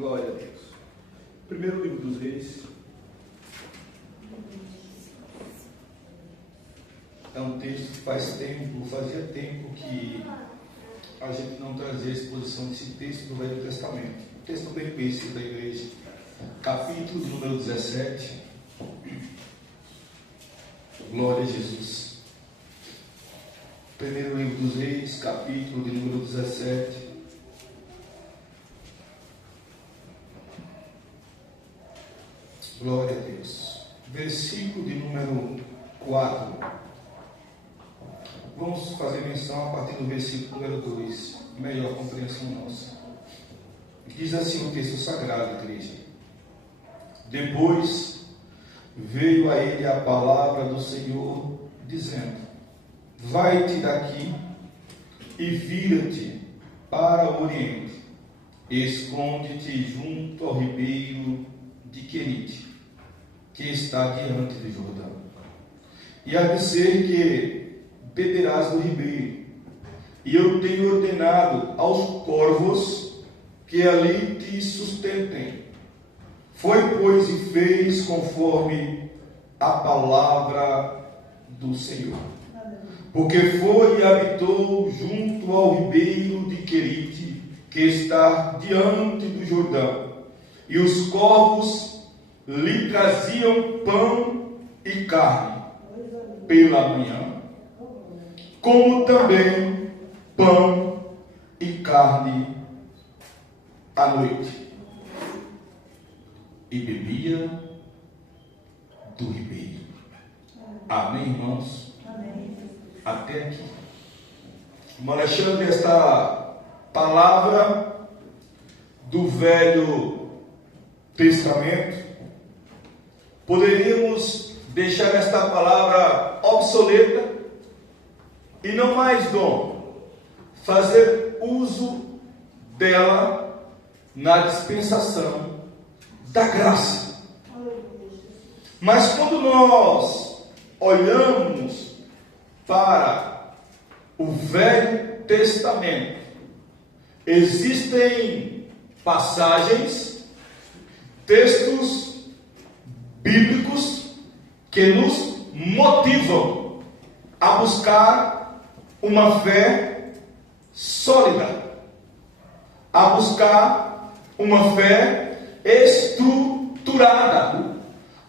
Glória a Deus. Primeiro livro dos Reis. É um texto que fazia tempo que a gente não trazia a exposição desse texto do Velho Testamento. Um texto bem conhecido da igreja. Capítulo número 17. Glória a Jesus. Primeiro livro dos Reis, capítulo de número 17. Glória a Deus. Versículo de número 4. Vamos fazer menção a partir do versículo número 2. Melhor compreensão nossa. Diz assim o texto sagrado, igreja. Depois veio a ele a palavra do Senhor, dizendo: vai-te daqui e vira-te para o oriente. Esconde-te junto ao ribeiro de Querite, que está diante do Jordão. E há de ser que beberás do ribeiro, e eu tenho ordenado aos corvos que ali te sustentem. Foi, pois, e fez conforme a palavra do Senhor. Porque foi e habitou junto ao ribeiro de Querite, que está diante do Jordão. E os corvos lhe traziam pão e carne pela manhã, como também pão e carne à noite. E bebia do ribeiro. Amém, irmãos? Amém. Até aqui. Irmão Alexandre, esta palavra do Velho Testamento, poderíamos deixar esta palavra obsoleta e não mais fazer uso dela na dispensação da graça. Mas quando nós olhamos para o Velho Testamento, existem passagens, textos bíblicos que nos motivam a buscar uma fé sólida, a buscar uma fé estruturada,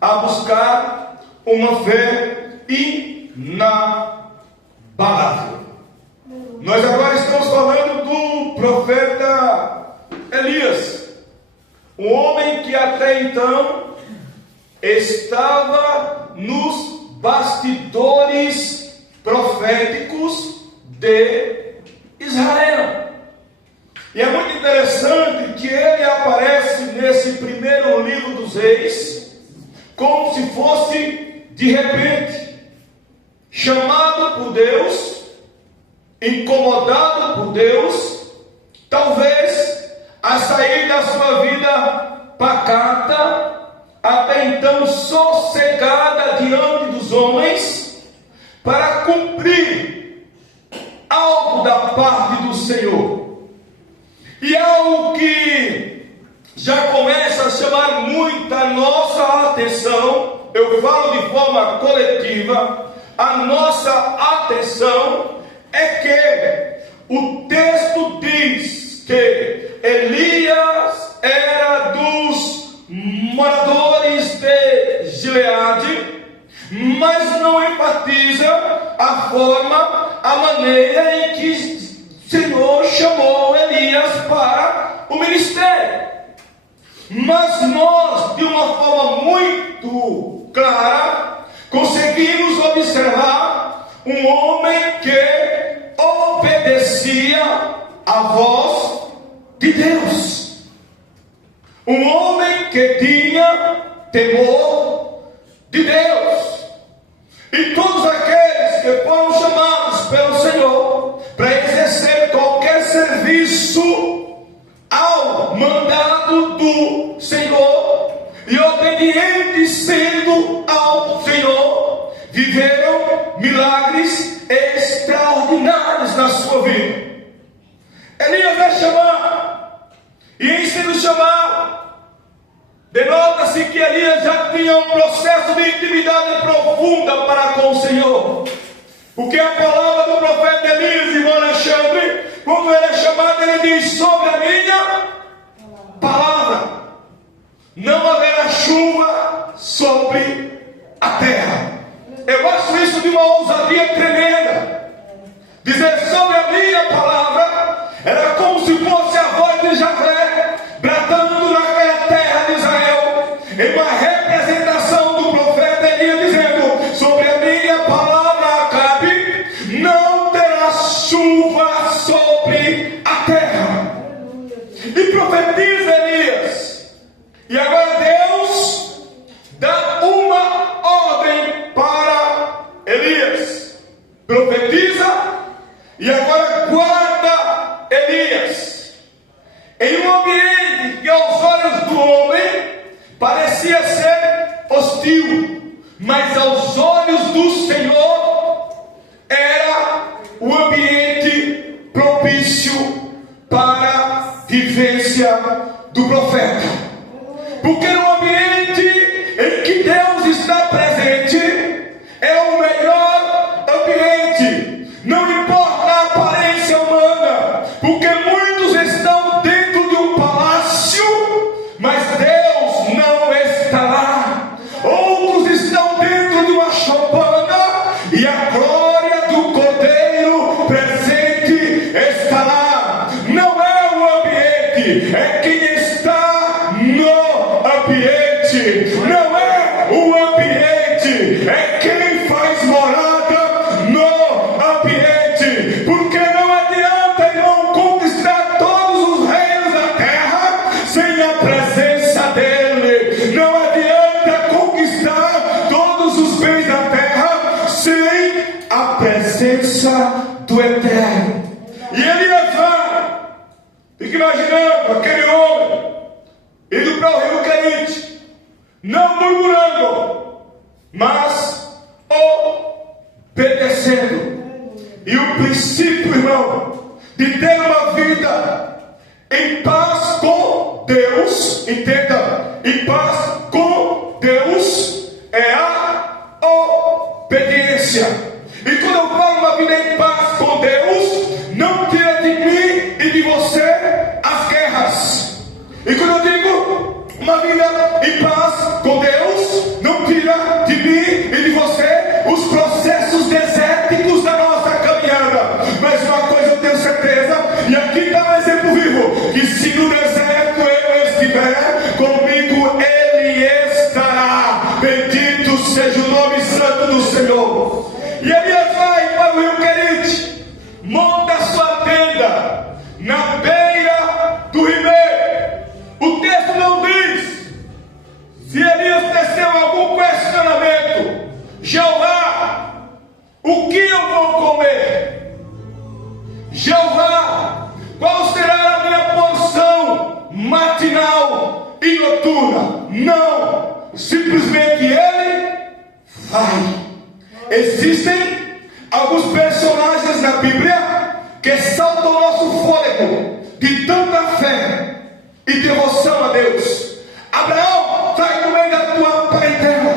a buscar uma fé inabalável. Nós agora estamos falando do profeta Elias, um homem que até então estava nos bastidores proféticos de Israel. E é muito interessante que ele aparece nesse primeiro livro dos Reis como se fosse de repente chamado por Deus, incomodado por Deus, talvez a sair da sua vida pacata, até então sossegada diante dos homens, para cumprir algo da parte do Senhor. E algo que já começa a chamar muito a nossa atenção, eu falo de forma coletiva, a nossa atenção é que o texto diz que Elias era dos moradores de Gileade, mas não enfatiza a forma, a maneira em que o Senhor chamou Elias para o ministério. Mas nós, de uma forma muito clara, conseguimos observar um homem que obedecia à voz de Deus, um homem que tinha temor de Deus. E todos aqueles que foram chamados pelo Senhor para exercer qualquer serviço ao mandado do Senhor e obedientes sendo ao Senhor, viveram milagres extraordinários na sua vida. Elias vai chamar E em sendo chamado, denota-se que Elias já tinha um processo de intimidade profunda para com o Senhor. Porque a palavra do profeta Elias, irmão Alexandre, quando ele é chamado, ele diz: sobre a minha palavra não haverá chuva sobre a terra. Eu acho isso de uma ousadia tremenda. Dizer sobre a minha palavra era como se fosse a voz de Javé bradando naquela terra de Israel, em uma representação do profeta Elias dizendo: sobre a minha palavra, Acabe, não terá chuva sobre a terra. E profetiza Elias. E agora Deus dá uma ordem para Elias: profetiza. E agora guarda Elias em um ambiente que aos olhos do homem parecia ser hostil, mas aos olhos do Senhor era o ambiente propício para a vivência do profeta. Porque no ambiente em que Deus está presente é o melhor ambiente. Não importa a aparência humana, porque muitos estão dentro de um palácio, mas Deus não está lá. Outros estão dentro de uma choupana e a glória do Cordeiro presente está lá. Não é o ambiente, é quem está no ambiente. Não é o ambiente, é quem faz morada no ambiente. Porque não adianta, irmão, conquistar todos os reinos da terra sem a presença dele. Não adianta conquistar todos os bens da terra sem a presença do Eterno. E Elias vai, fica imaginando aquele homem indo para o rio Querite, não murmurando, mas obedecendo. E o princípio, irmão, de ter uma vida em paz com Deus, entenda, em paz com Deus é a obediência. E quando eu falo uma vida em paz com Deus, não tira de mim e de você as guerras. E quando eu digo uma vida em paz com Deus, não tira de mim e de você os processos desérticos da nossa caminhada. Mas uma coisa eu tenho certeza, e aqui está um exemplo vivo, que se no deserto eu estiver, comigo Ele estará. Bendito seja o nome santo do Senhor. E Elias vai para o rio Querite, monta a sua tenda na beira do ribeiro. O texto não diz se Elias teceu algum questionamento: Jeová, o que eu vou comer? Jeová, qual será a minha porção matinal e noturna? Não, simplesmente ele vai. Existem alguns personagens na Bíblia que saltam o nosso fôlego de tanta fé e devoção a Deus. Abraão, sai do meio da tua parentela,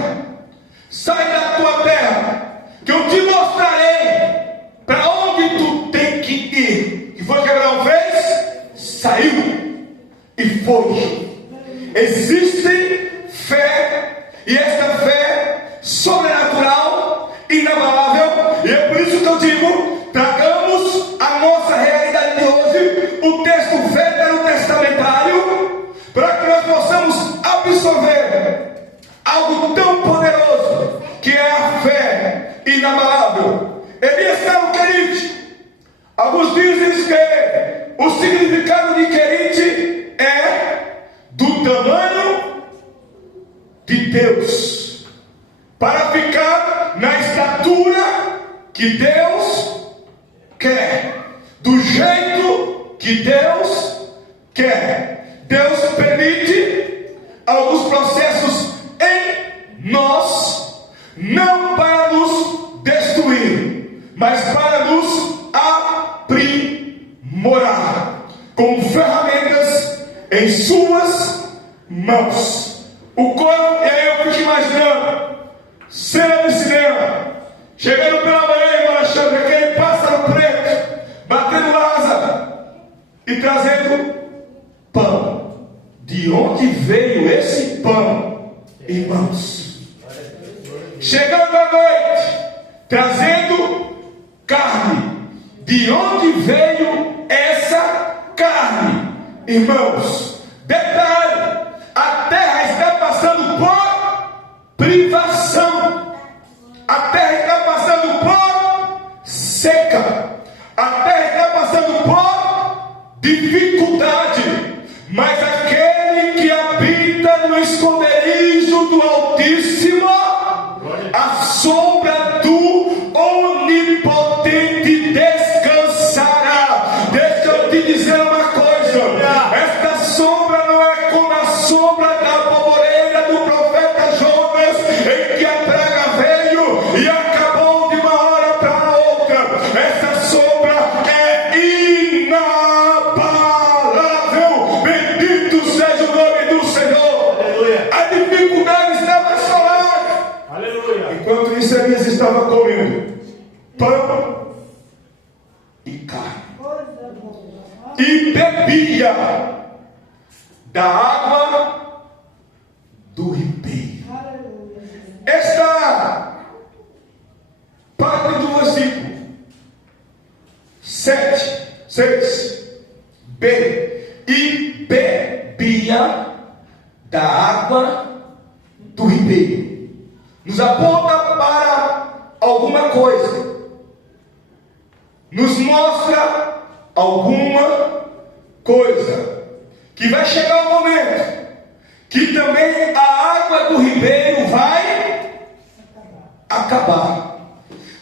sai da tua terra, que eu te mostrarei para onde tu tem que ir. Que foi o que Abraão fez? Saiu e foi. Existe fé, e esta fé sobrenatural, inabalável, e é por isso que eu digo: tragamos a nossa realidade de hoje, o texto veterotestamentário, para que nós possamos absorver algo tão poderoso que é a fé inabalável. Elias está no Querite. Alguns dizem que o significado de Querite é do tamanho de Deus, para ficar na estatura que Deus quer, do jeito que Deus quer. Deus permite alguns processos em nós, não para nos destruir, mas para nos aprimorar, como ferramentas em suas mãos. O corpo, e aí eu fico imaginando, cena de cinema, chegando pela manhã, irmão Alexandre, aquele pássaro preto, batendo asa e trazendo pão. De onde veio esse pão, irmãos? Chegando à noite, trazendo carne. De onde veio essa carne, irmãos? Detalhe, a terra está passando por privação. A terra está passando por seca. A terra está passando por dificuldade. Mas aquele que habita no esconderijo do Altíssimo, a sombra do Onipotente descansará. Deixa eu te dizer uma coisa: esta sombra não é como a sombra da borboleta do profeta Jonas, em que a praga veio e acabou de uma hora para outra. Essa sombra é inabalável. Bendito seja o nome do Senhor. Aleluia. A dificuldade estava solar. Aleluia. Enquanto isso, Elias estava comendo pão e carne e bebia da água do ribeiro. Esta parte do versículo 6b, e bebia da água do ribeiro, nos aponta para alguma coisa, nos mostra alguma coisa, que vai chegar o momento que também a água do ribeiro vai acabar.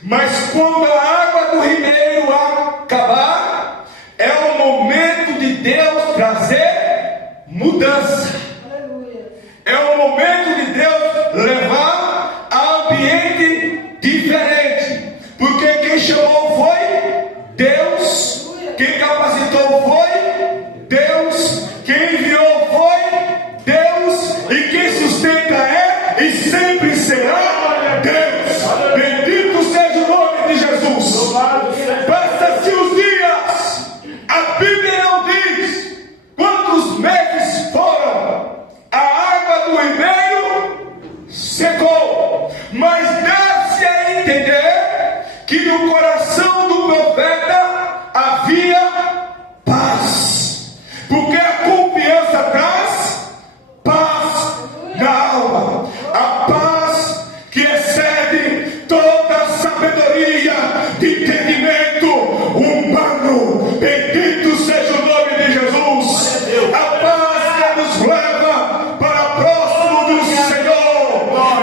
Mas quando a água do ribeiro acabar, é o momento de Deus trazer mudança. É o momento de Deus levar a ambiente diferente. Porque quem chamou foi Deus, quem capacitou foi Deus, quem enviou foi Deus, e quem sustenta é e sempre será Deus. Bendito seja o nome de Jesus. Passa-se os dias, a Bíblia não diz quantos meses foram, a água do ribeiro secou, mas dá-se a entender que no coração do profeta havia paz, porque a confiança traz paz na alma, a paz que excede toda sabedoria de entendimento humano. Bendito seja o nome de Jesus. A paz que nos leva para próximo do Senhor,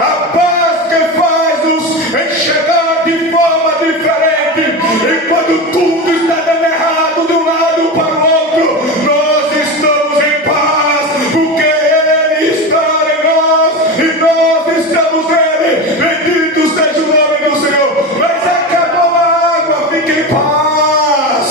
a paz que faz-nos enxergar de forma diferente, e quando tudo está dando errado de um lado para o outro, nós estamos em paz, porque Ele está em nós e nós estamos nele. Bendito seja o nome do Senhor. Mas acabou a água, fique em paz.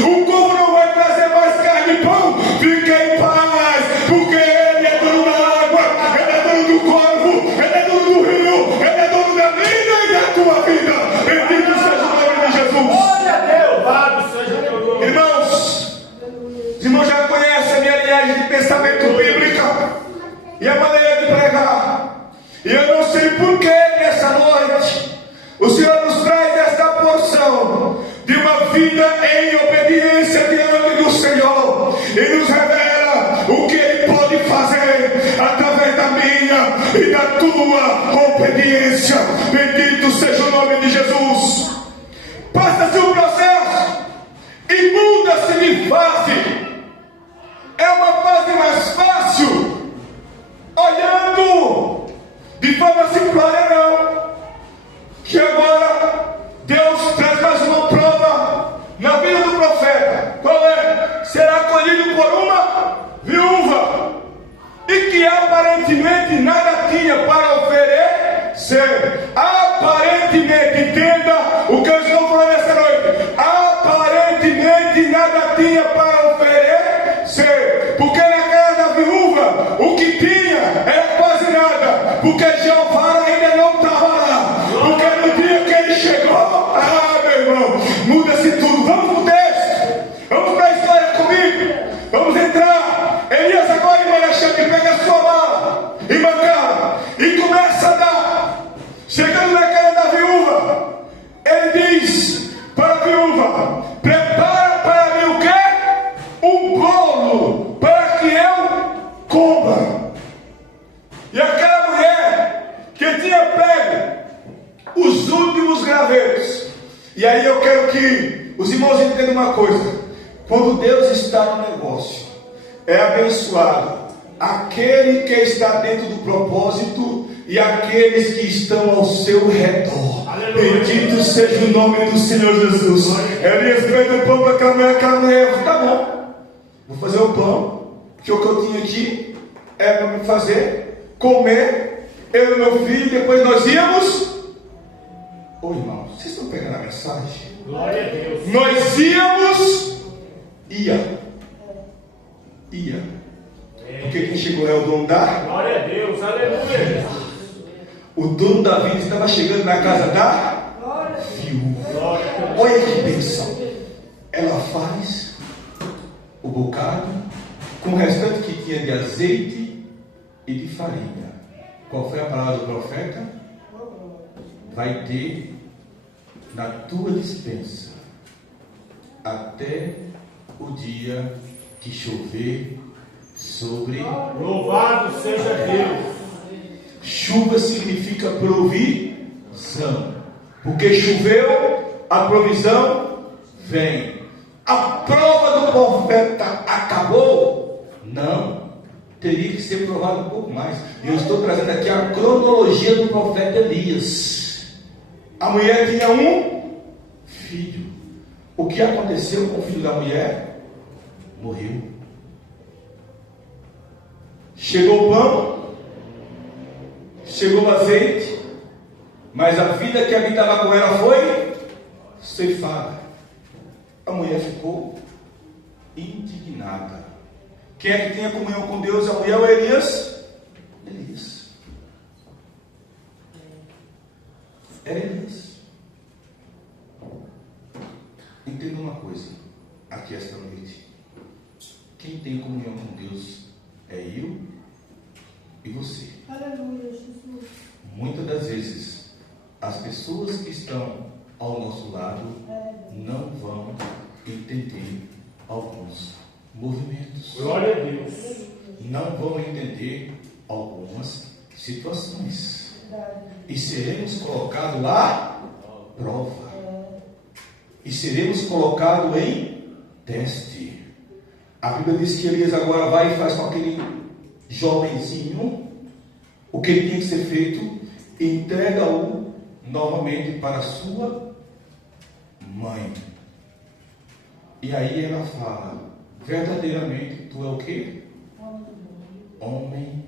O corpo não vai trazer mais carne e pão, fique em paz, porque Ele é dono da água, Ele é dono do corvo, Ele é dono do rio, Ele é dono da vida e da tua vida. Bendito seja o nome de Jesus. Glória a Deus, louvado seja teu nome. Irmãos, os irmãos já conhecem a minha linhagem de pensamento bíblica e a maneira de pregar. E eu não sei por que nessa noite o Senhor nos traz esta porção de uma vida em obediência diante do Senhor, e nos revela o que Ele pode fazer através da minha e da tua obediência. Bendito seja o nome de Jesus. Passa-se um processo e muda-se de fase. É uma fase mais fácil, olhando de forma simplória, não. Que agora Deus traz mais uma prova na vida do profeta. Qual é? Será acolhido por uma viúva, e que aparentemente nada tinha para oferecer. Aparentemente, entenda o que eu estou falando essa noite. Aparentemente nada tinha para oferecer, porque na casa da gravetos. E aí eu quero que os irmãos entendam uma coisa: quando Deus está no negócio, é abençoado aquele que está dentro do propósito e aqueles que estão ao seu redor. Aleluia. Bendito seja o nome do Senhor Jesus. Elias pede o pão para aquela mulher. Tá bom, vou fazer o pão, que o que eu tinha aqui é para me fazer comer, eu e meu filho, depois nós íamos. Ô irmão, vocês estão pegando a mensagem? Glória a Deus. Nós íamos, ia. Porque quem chegou é o dono da. Glória a Deus, aleluia. O dono da vida estava chegando na casa da viúva. Olha que bênção. Ela faz o bocado com o restante que tinha de azeite e de farinha. Qual foi a palavra do profeta? Vai ter na tua despensa até o dia que chover sobre. Louvado seja Deus. Chuva significa provisão, porque choveu, a provisão vem. A prova do profeta acabou? Não, teria que ser provado um pouco mais. Eu estou trazendo aqui a cronologia do profeta Elias. A mulher tinha um filho. O que aconteceu com o filho da mulher? Morreu. Chegou o pão, chegou o azeite, mas a vida que habitava com ela foi ceifada. A mulher ficou indignada. Quem é que tinha comunhão com Deus? A mulher ou Elias? Elias. Era Elias. Entenda uma coisa aqui esta noite: quem tem comunhão com Deus é eu e você. Aleluia, Jesus. Muitas das vezes as pessoas que estão ao nosso lado não vão entender alguns movimentos. Glória a Deus. Não vão entender algumas situações. E seremos colocados à prova. E seremos colocados em teste. A Bíblia diz que Elias agora vai e faz com aquele jovenzinho o que ele tinha que ser feito, e entrega-o novamente para a sua mãe. E aí ela fala: verdadeiramente tu é o quê? Homem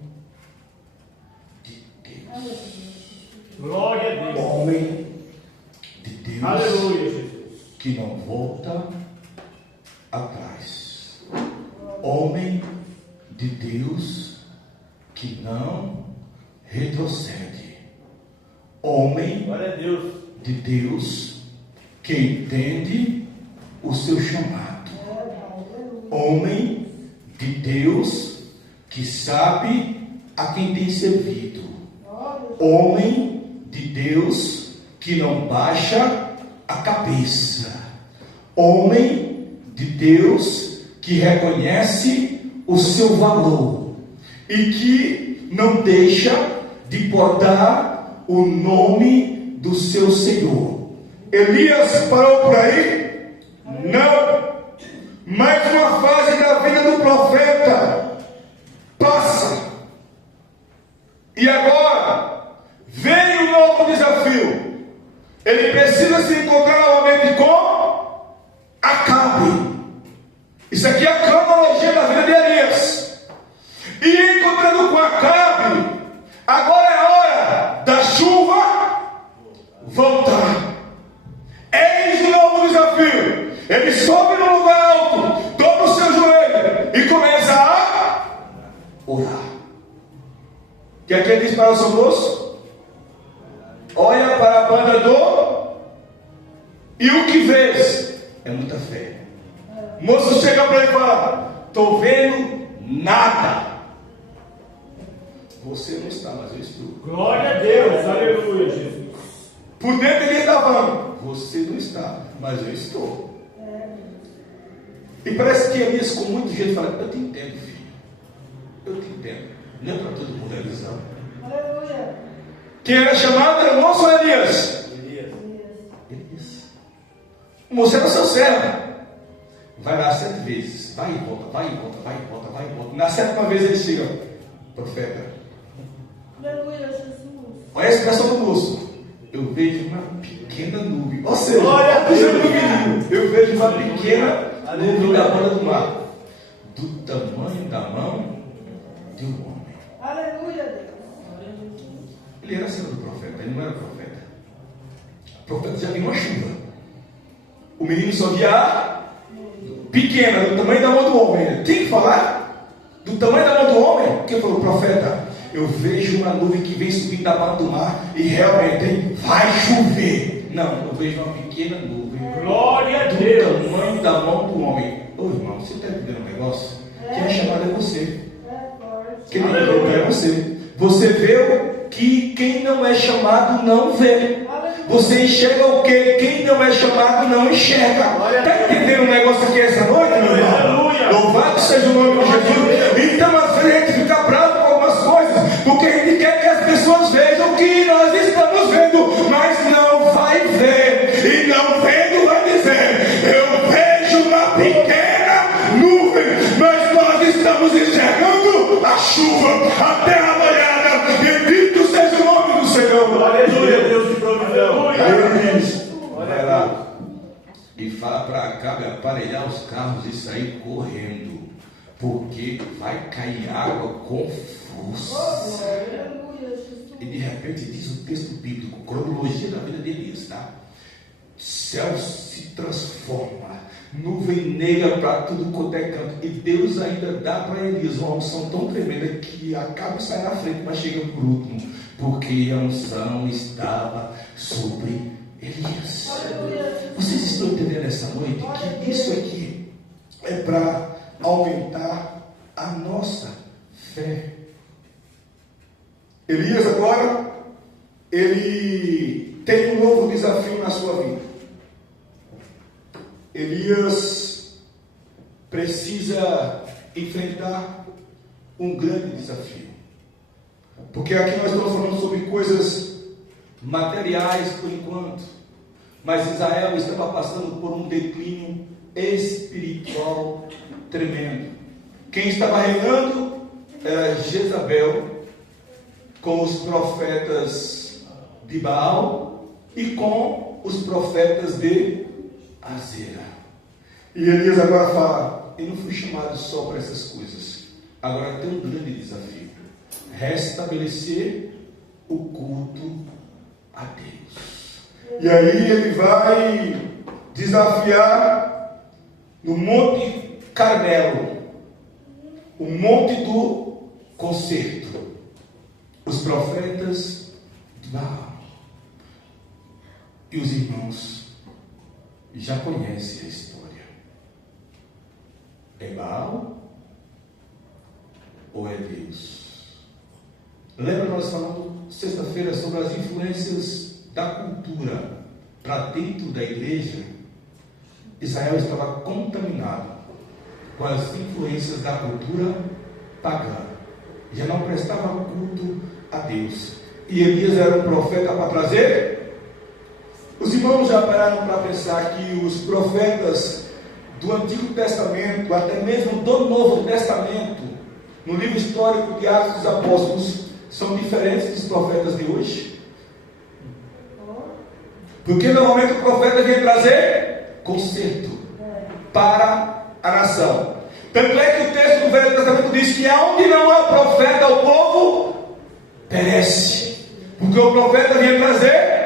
de Deus. Glória a Deus. Homem de Deus. Aleluia, Jesus. Que não volta atrás. Homem de Deus que não retrocede. Homem Glória a Deus. de Deus que entende o seu chamado. Homem de Deus que sabe a quem tem servido. Homem de Deus que não baixa a cabeça. Homem de Deus que reconhece o seu valor e que não deixa de portar o nome do seu Senhor. Elias parou por aí? Não. Mais uma fase da vida do profeta passa. E agora vem um novo desafio. Ele precisa se encontrar novamente com Acabe. Isso aqui é a cronologia da vida de Elias. E encontrando com Acabe, agora é hora da chuva voltar. Eis o novo desafio. Ele sobe no lugar alto, dobra o seu joelho e começa a orar. O que é que ele diz para o seu moço? Olha para a banda do... E o que vês? É muita fé. O moço chega para ele e fala: estou vendo nada. Você não está, mas eu estou. Glória a Deus. Aleluia, Jesus. Por dentro ele está falando: você não está, mas eu estou. E parece que Elias, com muito jeito, fala: eu te entendo, filho. Eu te entendo. Não é para todo mundo, Elisão. Aleluia. Quem era chamado era o moço Elias? Elias. Você é o seu servo. Vai lá 7 vezes. Vai e volta, vai e volta, vai e volta, vai e volta. Na 7ª vez ele chega. Profeta. Aleluia, Jesus. Olha a expressão do moço. Eu vejo uma pequena nuvem. Ou seja, eu vejo uma pequena nuvem da banda do mar. Do tamanho da mão de um homem. Aleluia, Deus. Ele era servo do profeta, ele não era profeta. O profeta já viu uma chuva. O menino só via pequena, do tamanho da mão do homem. Tem que falar do tamanho da mão do homem. Porque falou, profeta, eu vejo uma nuvem que vem subindo da banda do mar e realmente vai chover. Não, eu vejo uma pequena nuvem. Glória a Do Deus. tamanho da mão do homem. Ô irmão, você está entendendo um negócio? Quem é chamado é você. Quem tem que ver é você. Você vê o que quem não é chamado não vê. Você enxerga o que quem não é chamado não enxerga. Está entendendo um negócio aqui essa noite, meu irmão? Louvado seja o nome de Jesus. Então às vezes a gente fica bravo com algumas coisas, porque a gente quer que as pessoas vejam o que nós estamos vendo, mas não vai ver. E não vendo vai dizer, eu vejo uma pequena nuvem, mas nós estamos enxergando a chuva, a terra molhada. Bendito seja o nome do Senhor. Aleluia, Deus de provisão. Aí ele diz, vai lá e fala para Acabe aparelhar os carros e sair correndo, porque vai cair água com força. E de repente diz o texto bíblico, cronologia da vida de Elias, tá? Céu se transforma, nuvem negra para tudo quanto é canto, e Deus ainda dá para Elias uma unção tão tremenda que Acabe sai na frente, mas chega por último, porque a unção estava sobre Elias. Vocês estão entendendo essa noite que isso aqui é para aumentar a nossa fé. Elias agora, ele tem um novo desafio na sua vida. Elias precisa enfrentar um grande desafio. Porque aqui nós estamos falando sobre coisas materiais por enquanto, mas Israel estava passando por um declínio espiritual tremendo. Quem estava reinando era Jezabel, com os profetas de Baal e com os profetas de Azera. E Elias agora fala, eu não fui chamado só para essas coisas, agora tem um grande desafio: restabelecer o culto a Deus. E aí ele vai desafiar no Monte Carmelo, o monte do concerto, os profetas de Baal. E os irmãos já conhecem a história. É Baal ou é Deus? Lembra nós falando sexta-feira sobre as influências da cultura para dentro da igreja? Israel estava contaminado com as influências da cultura pagã. Já não prestava culto a Deus. E Elias era um profeta para trazer. Os irmãos já pararam para pensar que os profetas do Antigo Testamento, até mesmo do Novo Testamento, no livro histórico de Atos dos Apóstolos, são diferentes dos profetas de hoje? Porque normalmente o profeta vem trazer conserto para a nação. Tanto é que o texto do Velho Testamento diz que aonde não há profeta, o povo perece. Porque o profeta vem trazer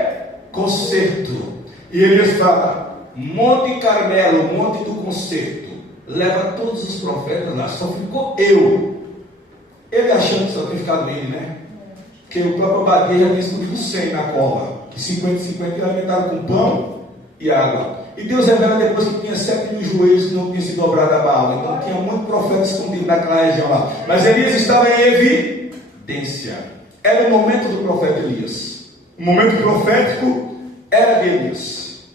conserto. E Elias fala, Monte Carmelo, monte do conserto, leva todos os profetas lá, só ficou eu. Ele achando que só tem ficado ele, né? Porque o próprio Abadia já tinha escolhido 100 na cova, que 50 era alimentado com pão e água. E Deus revela depois que tinha 7.000 joelhos que não tinham se dobrado a Baal. Então tinha muito profeta escondido naquela região lá. Mas Elias estava em evidência. Era o momento do profeta Elias. O momento profético era de Elias.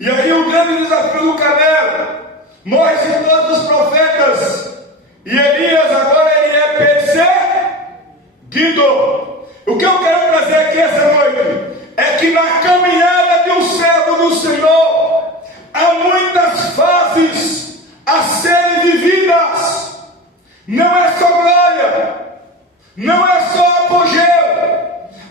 E aí o grande desafio do Carmelo: morre-se todos os profetas, e Elias agora ele é perseguido. O que eu quero trazer aqui essa noite é que na caminhada de um servo do Senhor há muitas fases a serem vividas. Não é só glória, não é só apogeu,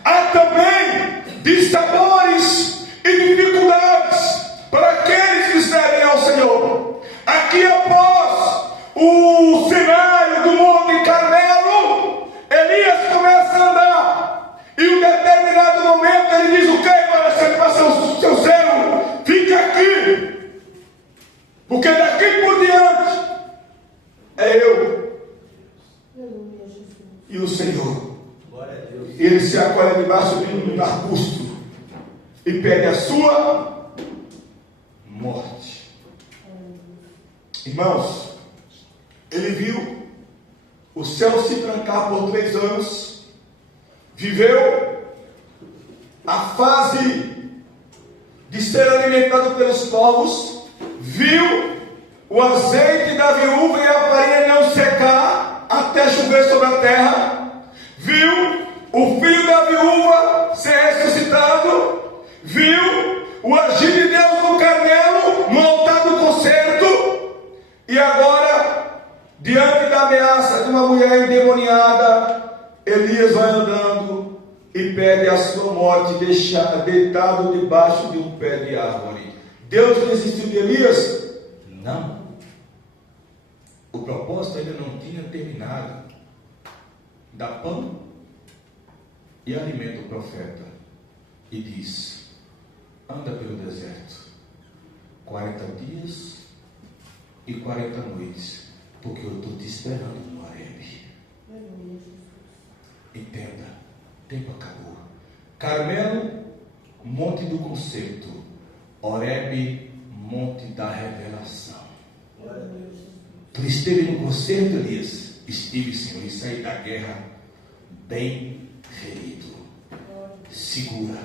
há também dissabores e dificuldades para aqueles que servem ao Senhor. Aqui após o cenário do Monte Carmelo, Elias começa a andar, e em um determinado momento ele diz: o que para satisfazer o seu servo? Fique aqui, porque daqui por diante é eu e o Senhor. Ele se acolhe debaixo de um arbusto e pede a sua morte. Irmãos, ele viu o céu se trancar por 3 anos, viveu a fase de ser alimentado pelos povos, viu o azeite da viúva e a farinha não secar até chover sobre a terra, viu o filho da viúva ser ressuscitado, viu o agir de Deus no Carmelo, no altar do concerto, e agora, diante da ameaça de uma mulher endemoniada, Elias vai andando e pede a sua morte, deitado debaixo de um pé de árvore. Deus desistiu de Elias? Não. O propósito ainda não tinha terminado. Dá pão e alimenta o profeta e diz: anda pelo deserto 40 dias e 40 noites, porque eu estou te esperando no Horebe. Entenda, tempo acabou. Carmelo, monte do concerto. Horebe, monte da revelação. Tu esteve no concerto, Elias? Estive, Senhor, e saí da guerra bem ferido. Segura,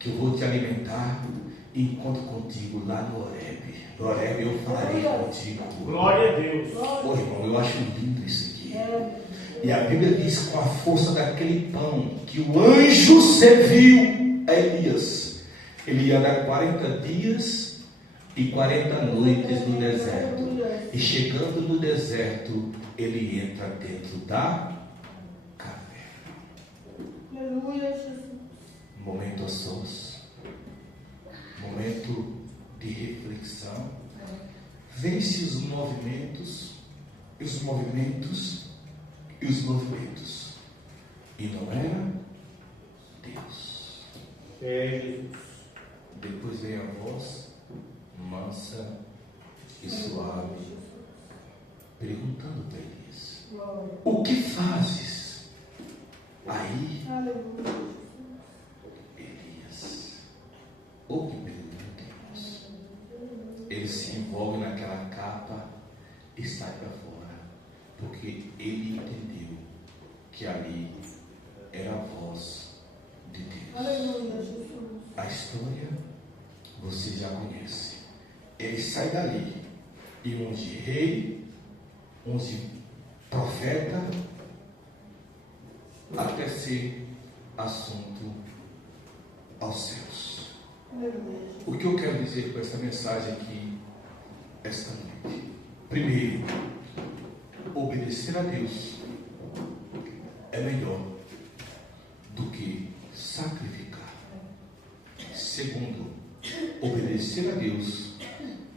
que eu vou te alimentar e encontro contigo lá no Horebe. No Horebe eu falarei contigo. Glória a Deus. Oh, irmão, eu acho lindo isso aqui. E a Bíblia diz, com a força daquele pão que o anjo serviu a Elias, ele ia dar 40 dias e 40 noites no deserto. E chegando no deserto, ele entra dentro da caverna. Aleluia, Jesus. Momento a sós, momento de reflexão. Vence os movimentos, e os movimentos, e os movimentos. E não era Deus. É Jesus. Depois vem a voz mansa e suave, perguntando para Elias: o que fazes aí, Elias? O que perguntemos? Ele se envolve naquela capa e sai para fora, porque ele entendeu que ali era a voz de Deus. A história você já conhece. Ele sai dali e unge rei, unge profeta, até ser assunto aos céus. O que eu quero dizer com essa mensagem aqui esta noite? Primeiro, obedecer a Deus é melhor do que sacrificar. Segundo, obedecer a Deus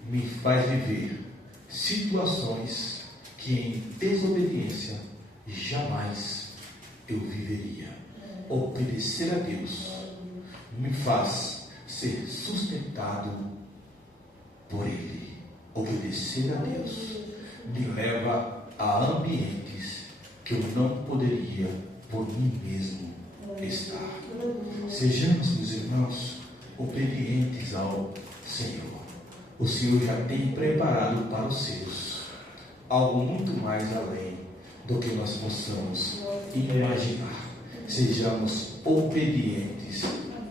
me faz viver situações que em desobediência jamais eu viveria. Obedecer a Deus me faz ser sustentado por Ele. Obedecer a Deus me leva a ambientes que eu não poderia por mim mesmo estar. Sejamos, meus irmãos, obedientes ao Senhor. O Senhor já tem preparado para os seus algo muito mais além do que nós possamos imaginar. Sejamos obedientes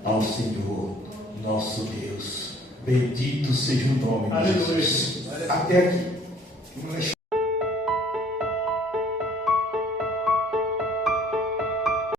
ao Senhor, nosso Deus. Bendito seja o nome de Jesus. Até aqui.